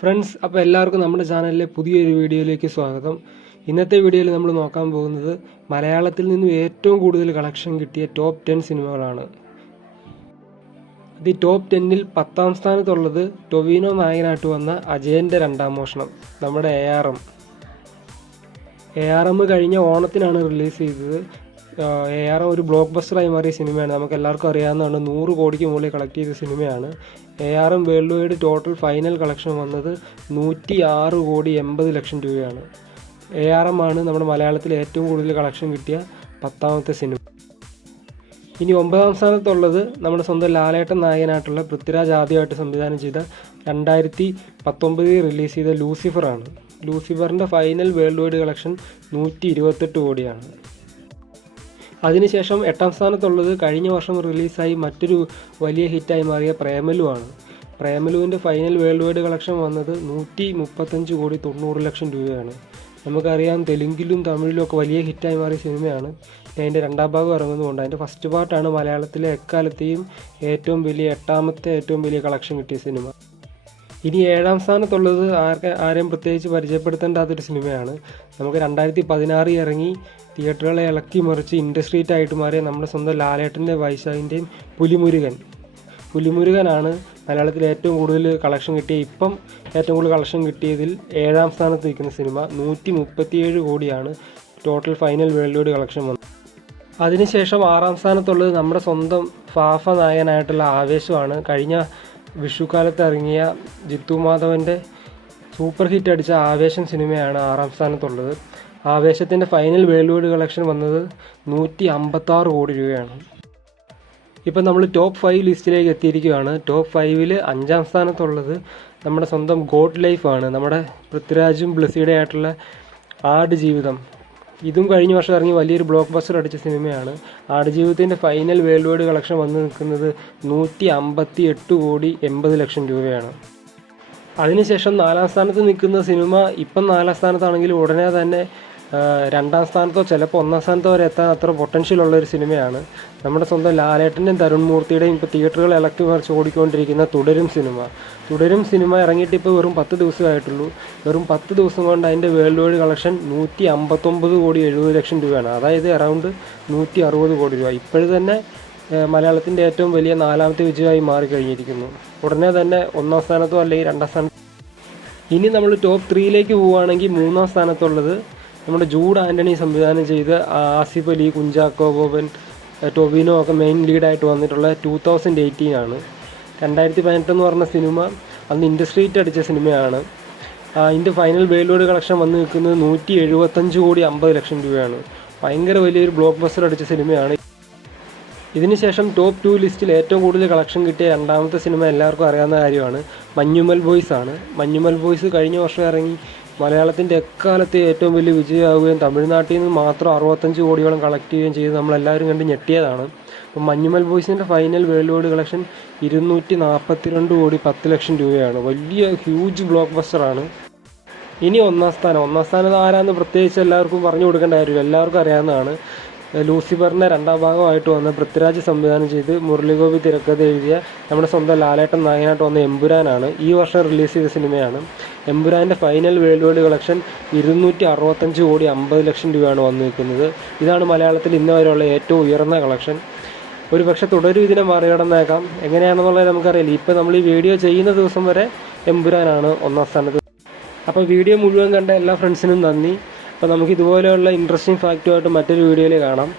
Friends, അപ്പോൾ എല്ലാവർക്കും നമ്മുടെ ചാനലിലെ പുതിയൊരു വീഡിയോയിലേക്ക് സ്വാഗതം. ഇന്നത്തെ വീഡിയോയിൽ നമ്മൾ നോക്കാൻ പോകുന്നത് മലയാളത്തിൽ നിന്നും ഏറ്റവും കൂടുതൽ കളക്ഷൻ കിട്ടിയ ടോപ്പ് 10 സിനിമകളാണ്. ഈ ടോപ്പ് 10-ൽ 10ാം സ്ഥാനത്തുള്ളത് ടൊവിനോ നായകനായിട്ട് വന്ന അജയൻ്റെ രണ്ടാം മോഷണം, നമ്മുടെ ARM കഴിഞ്ഞ ഓണത്തിനാണ് റിലീസ് ചെയ്തത്. ARM ഒരു ബ്ലോക്ക് ബസ്റ്ററായി മാറിയ സിനിമയാണ്. നമുക്ക് എല്ലാവർക്കും അറിയാവുന്നതാണ്, 100 കോടിക്ക് മുകളിൽ കളക്ട് ചെയ്ത സിനിമയാണ്. ARM world wide total final collection വന്നത് 106 കോടി 80 ലക്ഷം രൂപയാണ്. ARM ആണ് നമ്മുടെ മലയാളത്തിൽ ഏറ്റവും കൂടുതൽ കളക്ഷൻ കിട്ടിയ 10ാമത്തെ സിനിമ. ഇനി 9ാം സ്ഥാനത്തുള്ളത് നമ്മുടെ സ്വന്തം ലാലേട്ടൻ നായകനായിട്ടുള്ള പൃഥ്വിരാജ് ആദ്യമായിട്ട് സംവിധാനം ചെയ്ത 2019 റിലീസ് ചെയ്ത ലൂസിഫറാണ്. ലൂസിഫറിൻ്റെ ഫൈനൽ വേൾഡ് വൈഡ് കളക്ഷൻ 128 കോടിയാണ്. അതിനുശേഷം 8ാം സ്ഥാനത്തുള്ളത് കഴിഞ്ഞ വർഷം റിലീസായി മറ്റൊരു വലിയ ഹിറ്റായി മാറിയ പ്രേമലുവാണ്. പ്രേമലുവിൻ്റെ ഫൈനൽ വേൾഡ് വൈഡ് കളക്ഷൻ വന്നത് 135 കോടി 90 ലക്ഷം രൂപയാണ്. നമുക്കറിയാം, തെലുങ്കിലും തമിഴിലും ഒക്കെ വലിയ ഹിറ്റായി മാറിയ സിനിമയാണ്. അതിൻ്റെ രണ്ടാം ഭാഗം ഇറങ്ങുന്നതുകൊണ്ട് അതിൻ്റെ ഫസ്റ്റ് പാർട്ടാണ് മലയാളത്തിലെ എക്കാലത്തെയും ഏറ്റവും വലിയ കളക്ഷൻ കിട്ടിയ സിനിമ. ഇനി 7ാം സ്ഥാനത്തുള്ളത് ആരെയും പ്രത്യേകിച്ച് പരിചയപ്പെടുത്തേണ്ടാത്തൊരു സിനിമയാണ്. നമുക്ക് 2016 ഇറങ്ങി തിയേറ്ററുകളെ ഇളക്കി മറിച്ച് ഇൻഡസ്ട്രി ഹിറ്റായിട്ട് മാറിയ നമ്മുടെ സ്വന്തം ലാലേട്ടൻ്റെ വൈശാഖിൻ്റെയും പുലിമുരുകനാണ് മലയാളത്തിൽ ഏറ്റവും കൂടുതൽ കളക്ഷൻ ഇപ്പം ഏറ്റവും കൂടുതൽ കളക്ഷൻ കിട്ടിയതിൽ 7ാം സ്ഥാനത്ത് നിൽക്കുന്ന സിനിമ. 137 കോടിയാണ് total final world wide collection വന്നത്. അതിനുശേഷം 6ാം സ്ഥാനത്തുള്ളത് നമ്മുടെ സ്വന്തം ഫാഫ നായകനായിട്ടുള്ള ആവേശമാണ്. കഴിഞ്ഞ വിഷുക്കാലത്ത് ഇറങ്ങിയ ജിത്തു മാധവൻ്റെ സൂപ്പർ ഹിറ്റ് അടിച്ച ആവേശം സിനിമയാണ് 6ാം സ്ഥാനത്തുള്ളത്. ആവേശത്തിൻ്റെ ഫൈനൽ വേൾഡ് വൈഡ് കളക്ഷൻ വന്നത് 156 കോടി രൂപയാണ്. ഇപ്പം നമ്മൾ ടോപ്പ് 5 ലിസ്റ്റിലേക്ക് എത്തിയിരിക്കുകയാണ്. ടോപ്പ് 5-ൽ 5ാം സ്ഥാനത്തുള്ളത് നമ്മുടെ സ്വന്തം ഗോഡ് ലൈഫാണ്. നമ്മുടെ പൃഥ്വിരാജും ബ്ലസ്സിയുടെ ആയിട്ടുള്ള ആടുജീവിതം. ഇതും കഴിഞ്ഞ വർഷം ഇറങ്ങി വലിയൊരു ബ്ലോക്ക് ബസ്റ്റർ അടിച്ച സിനിമയാണ്. ആടുജീവിതത്തിൻ്റെ ഫൈനൽ വേൾഡ് വൈഡ് കളക്ഷൻ വന്ന് നിൽക്കുന്നത് 158 കോടി 80 ലക്ഷം രൂപയാണ്. അതിനുശേഷം 4ാം സ്ഥാനത്ത് നിൽക്കുന്ന സിനിമ ഇപ്പം 4ാം സ്ഥാനത്താണെങ്കിൽ ഉടനെ തന്നെ 2ാം സ്ഥാനത്തോ ചിലപ്പോൾ 1ാം സ്ഥാനത്തോ വരെ എത്താൻ അത്ര പൊട്ടൻഷ്യൽ ഉള്ളൊരു സിനിമയാണ്. നമ്മുടെ സ്വന്തം ലാലേട്ടൻ്റെയും തരുൺ മൂർത്തിയുടെയും ഇപ്പോൾ തിയേറ്ററുകൾ ഇളക്കി മറിച്ച് ഓടിക്കൊണ്ടിരിക്കുന്ന തുടരും സിനിമ ഇറങ്ങിയിട്ട് ഇപ്പോൾ വെറും 10 ദിവസമായിട്ടുള്ളൂ. വെറും 10 ദിവസം കൊണ്ട് അതിൻ്റെ വേൾഡ് വൈഡ് കളക്ഷൻ 159 കോടി 70 ലക്ഷം രൂപയാണ്. അതായത് അറൗണ്ട് 160 കോടി രൂപ. ഇപ്പോഴും തന്നെ മലയാളത്തിൻ്റെ ഏറ്റവും വലിയ 4ാമത്തെ വിജയമായി മാറിക്കഴിഞ്ഞിരിക്കുന്നു. ഉടനെ തന്നെ 1ാം സ്ഥാനത്തോ അല്ലെങ്കിൽ 2ാം സ്ഥാനത്തോ. ഇനി നമ്മൾ ടോപ്പ് 3-ലേക്ക് പോവുകയാണെങ്കിൽ 3ാം സ്ഥാനത്തുള്ളത് നമ്മുടെ ജൂഡ് ആൻ്റണി സംവിധാനം ചെയ്ത് ആസിഫ് അലി, കുഞ്ചാക്കോ ബോബൻ, ടൊവിനോ ഒക്കെ മെയിൻ ലീഡായിട്ട് വന്നിട്ടുള്ള 2018 ആണ്. 2018 എന്ന് പറഞ്ഞ സിനിമ അന്ന് ഇൻഡസ്ട്രി ഹിറ്റ് അടിച്ച സിനിമയാണ്. അതിൻ്റെ ഫൈനൽ വേൾഡ് വൈഡ് കളക്ഷൻ വന്ന് നിൽക്കുന്നത് 175 കോടി 50 ലക്ഷം രൂപയാണ്. ഭയങ്കര വലിയൊരു ബ്ലോക്ക് ബസ്റ്റർ അടിച്ച സിനിമയാണ്. ഇതിനുശേഷം ടോപ്പ് 2 ലിസ്റ്റിൽ ഏറ്റവും കൂടുതൽ കളക്ഷൻ കിട്ടിയ 2ാമത്തെ സിനിമ എല്ലാവർക്കും അറിയാവുന്ന കാര്യമാണ്, മഞ്ഞുമൽ ബോയ്സ് ആണ്. മഞ്ഞുമൽ ബോയ്സ് കഴിഞ്ഞ വർഷം ഇറങ്ങി മലയാളത്തിൻ്റെ എക്കാലത്തെ ഏറ്റവും വലിയ വിജയമാവുകയും തമിഴ്നാട്ടിൽ നിന്ന് മാത്രം 65 കോടിയോളം കളക്ട് ചെയ്യുകയും ചെയ്ത് നമ്മളെല്ലാവരും കണ്ട് ഞെട്ടിയതാണ്. അപ്പം മഞ്ഞുമൽ ബോയ്സിൻ്റെ ഫൈനൽ വേൾഡ് വൈഡ് കളക്ഷൻ 242 കോടി 10 ലക്ഷം രൂപയാണ്. വലിയ ഹ്യൂജ് ബ്ലോക്ക് ബസ്റ്ററാണ്. ഇനി 1ാം സ്ഥാനം ആരാന്ന് പ്രത്യേകിച്ച് എല്ലാവർക്കും പറഞ്ഞു കൊടുക്കേണ്ട കാര്യമില്ല, എല്ലാവർക്കും അറിയാവുന്നതാണ്. ലൂസിഫറിൻ്റെ 2ാം ഭാഗമായിട്ട് വന്ന പൃഥ്വിരാജ് സംവിധാനം ചെയ്ത് മുരളിഗോപി തിരക്കഥ എഴുതിയ നമ്മുടെ സ്വന്തം ലാലേട്ടൻ നായകനായിട്ട് വന്ന എമ്പുരാനാണ്. ഈ വർഷം റിലീസ് ചെയ്ത സിനിമയാണ്. എമ്പുരാൻ്റെ ഫൈനൽ വേൾഡ് വൈഡ് കളക്ഷൻ 265 കോടി 50 ലക്ഷം രൂപയാണ് വന്നു നിൽക്കുന്നത്. ഇതാണ് മലയാളത്തിൽ ഇന്ന് വരെയുള്ള ഏറ്റവും ഉയർന്ന കളക്ഷൻ. ഒരു പക്ഷേ തുടരും ഇതിനെ മറികടന്നേക്കാം, എങ്ങനെയാണെന്നുള്ളത് നമുക്കറിയില്ല. ഇപ്പോൾ നമ്മൾ ഈ വീഡിയോ ചെയ്യുന്ന ദിവസം വരെ എമ്പുരാനാണ് 1ാം സ്ഥാനത്ത്. അപ്പോൾ വീഡിയോ മുഴുവൻ കണ്ട എല്ലാ ഫ്രണ്ട്സിനും നന്ദി. അപ്പോൾ നമുക്ക് ഇതുപോലെയുള്ള ഇൻട്രസ്റ്റിംഗ് ഫാക്റ്റുമായിട്ട് മറ്റൊരു വീഡിയോയിൽ കാണാം.